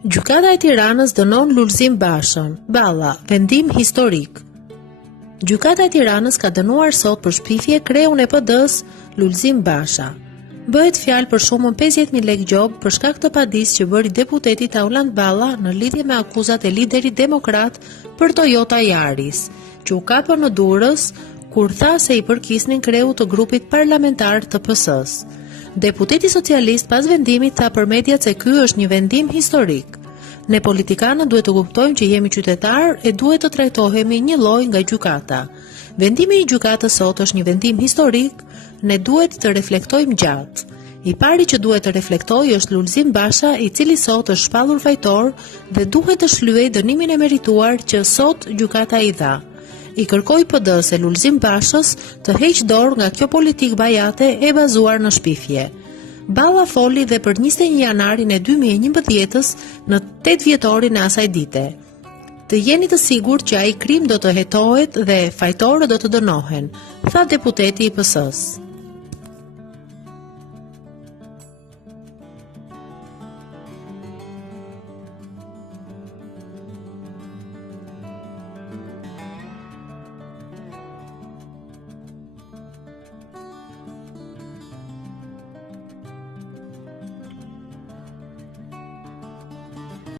Gjykata e Tiranës dënon Lulzim Bashën, Balla, vendim historik. Gjykata e Tiranës ka dënuar sot për shpifje kreun e PD-s Lulzim Basha. Bëhet fjalë për shumën 50.000 lekë gjobë për shkak të padisë që bëri deputeti Tauland Balla në lidhje me akuzat e liderit demokrat për Toyota Yaris, që u kapën në Durrës kur tha se i përkisnin kreu të grupit parlamentar të PS-s. Deputeti socialist pas vendimit tha për mediat se ky është një vendim historik. Ne politikanët duhet të kuptojmë që jemi qytetar e duhet të trajtohemi një lloj nga gjykata. Vendimi i gjykatës sot është një vendim historik, ne duhet të reflektojmë gjatë. I pari që duhet të reflektojë është Lulzim Basha, i cili sot është shpallur fajtor dhe duhet të shlyejë dënimin e merituar që sot gjykata i dha. I kërkoj PD-s e Lulzim Bashës të heqë dorë nga kjo politikë bajate e bazuar në shpifje. Balla foli dhe për 21 janarin e 2011-s në 8 vjetorin e asaj dite. Të jeni të sigurt që ai krim do të hetohet dhe fajtorët do të dënohen, tha deputeti i PS-s.